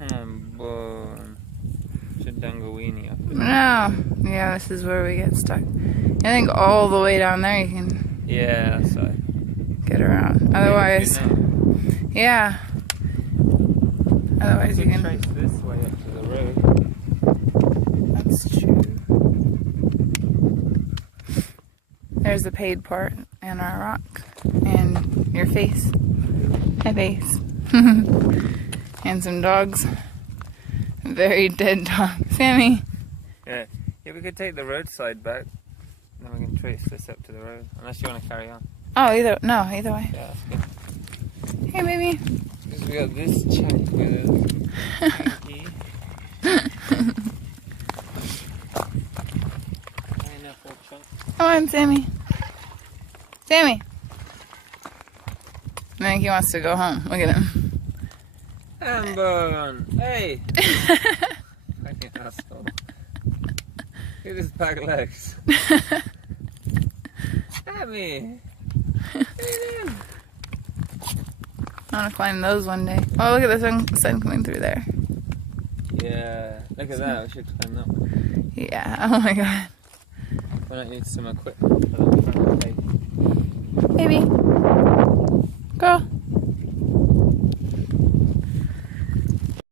Ambon. Chidangawini up there. No. Yeah, this is where we get stuck. I think all the way down there you can Yeah, so. get around. Otherwise, yeah. Otherwise you can. trace this way up to the road. That's true. There's the paid part and our rock and your face. My face. And some dogs. Very dead dog. Sammy. Yeah, we could take the roadside back. Then we can trace this up to the road. Unless you want to carry on. Oh, either way. Yeah, that's good. Hey, baby. Because we got this chunk with us. Pineapple chunk. Come on, Sammy. Sammy. I think he wants to go home. Look at him. Ambon! Hey! Fucking asshole. Look at his back legs. Sammy! I want to climb those one day. Oh, look at the sun coming through there. Yeah, look at that. We should climb that one. Yeah. Oh my god. We might need some equipment for the front page. Baby.